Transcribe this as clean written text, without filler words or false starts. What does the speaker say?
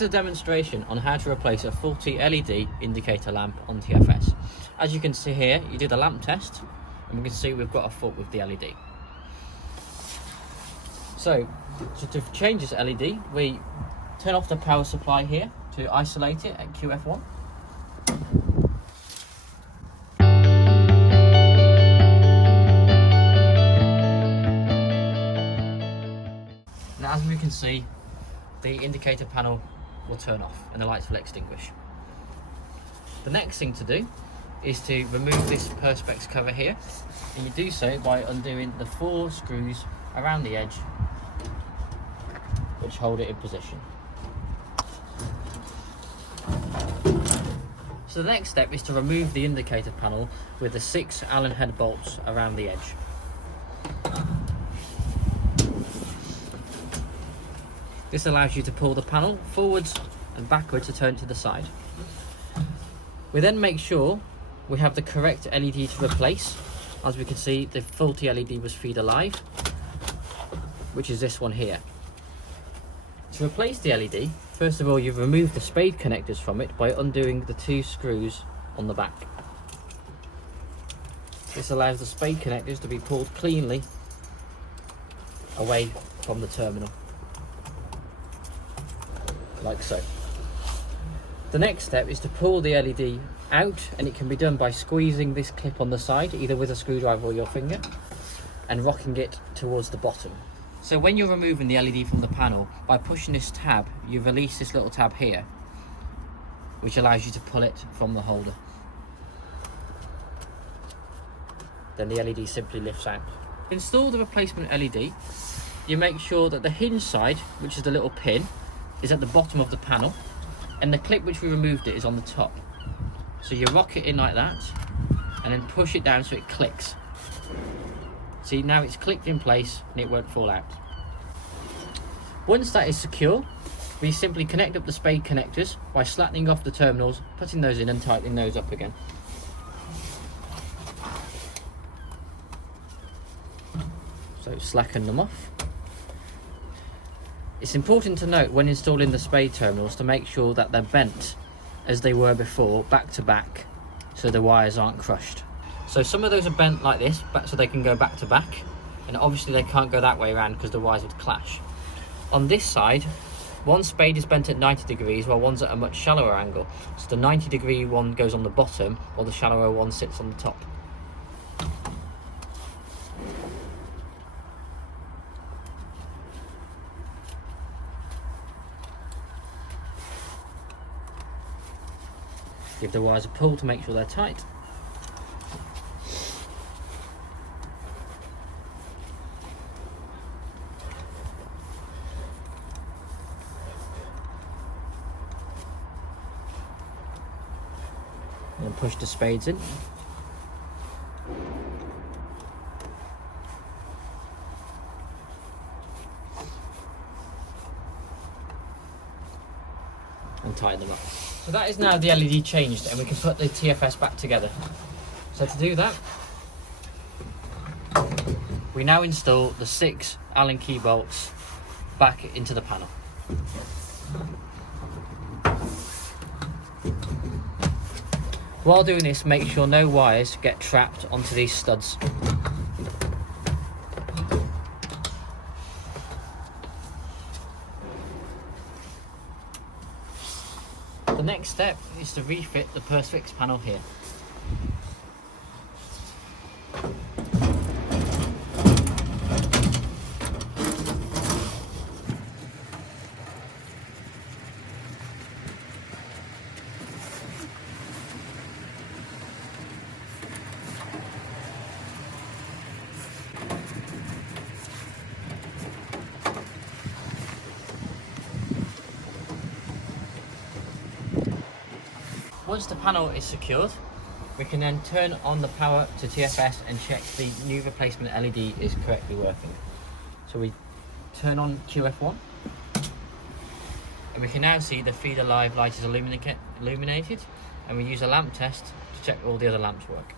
is a demonstration on how to replace a faulty LED indicator lamp on TFS. As you can see here, you do the lamp test and we can see we've got a fault with the LED. So to change this LED, we turn off the power supply here to isolate it at QF1. Now as we can see, the indicator panel will turn off and the lights will extinguish. The next thing to do is to remove this perspex cover here, and you do so by undoing the 4 screws around the edge which hold it in position. So the next step is to remove the indicator panel with the 6 Allen head bolts around the edge. This allows you to pull the panel forwards and backwards to turn it to the side. We then make sure we have the correct LED to replace. As we can see, the faulty LED was feed alive, which is this one here. To replace the LED, first of all you remove the spade connectors from it by undoing the 2 screws on the back. This allows the spade connectors to be pulled cleanly away from the terminal, like so. The next step is to pull the LED out, and it can be done by squeezing this clip on the side, either with a screwdriver or your finger, and rocking it towards the bottom. So when you're removing the LED from the panel, by pushing this tab, you release this little tab here, which allows you to pull it from the holder. Then the LED simply lifts out. To install the replacement LED, you make sure that the hinge side, which is the little pin, is at the bottom of the panel, and the clip which we removed it is on the top. So you rock it in like that and then push it down so it clicks. See, now it's clicked in place and it won't fall out. Once that is secure, we simply connect up the spade connectors by slackening off the terminals, putting those in and tightening those up again. So slacken them off. It's important to note when installing the spade terminals to make sure that they're bent as they were before, back to back, so the wires aren't crushed. So some of those are bent like this, so they can go back to back, and obviously they can't go that way around because the wires would clash. On this side, one spade is bent at 90 degrees while one's at a much shallower angle. So the 90-degree one goes on the bottom while the shallower one sits on the top. Give the wires a pull to make sure they're tight. And then push the spades in. And tighten them up. So that is now the LED changed, and we can put the TFS back together. So to do that, we now install the 6 Allen key bolts back into the panel. While doing this, make sure no wires get trapped onto these studs. The next step is to refit the perspex panel here. Once the panel is secured, we can then turn on the power to TFS and check the new replacement LED is correctly working. So we turn on QF1, and we can now see the feeder live light is illuminated, and we use a lamp test to check all the other lamps work.